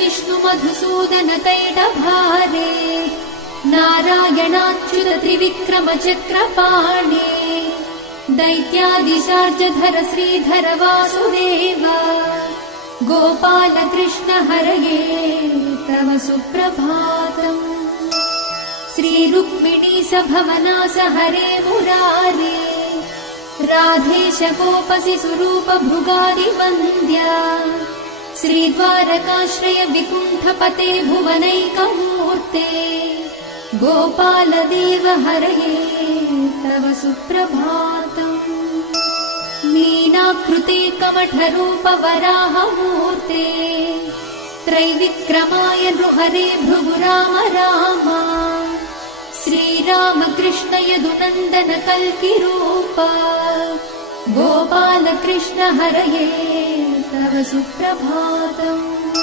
विष्णु मधुसूदन कैटभारे नारायणाच्युत त्रिविक्रम चक्रपाणे दैत्यादिशार्जधर श्रीधर वासुदेव गोपाल कृष्ण हरये तव सुप्रभातम्। श्री रुक्मिणी सभवनास हरे मुरारे राधेश गोपसि स्वरूप भृगादिवन्द्या श्रीद्वारकाश्रय विकुण्ठपते भुवनैकमूर्ते गोपाल देव हरये तव सुप्रभातम्। मीनाकृते कमठरूप वराहमूर्ते त्रैविक्रमाय नृहरे भृगु राम राम श्रीराम कृष्ण यदुनन्दन कल्किरूप गोपाल कृष्ण हरये तव सुप्रभातम्।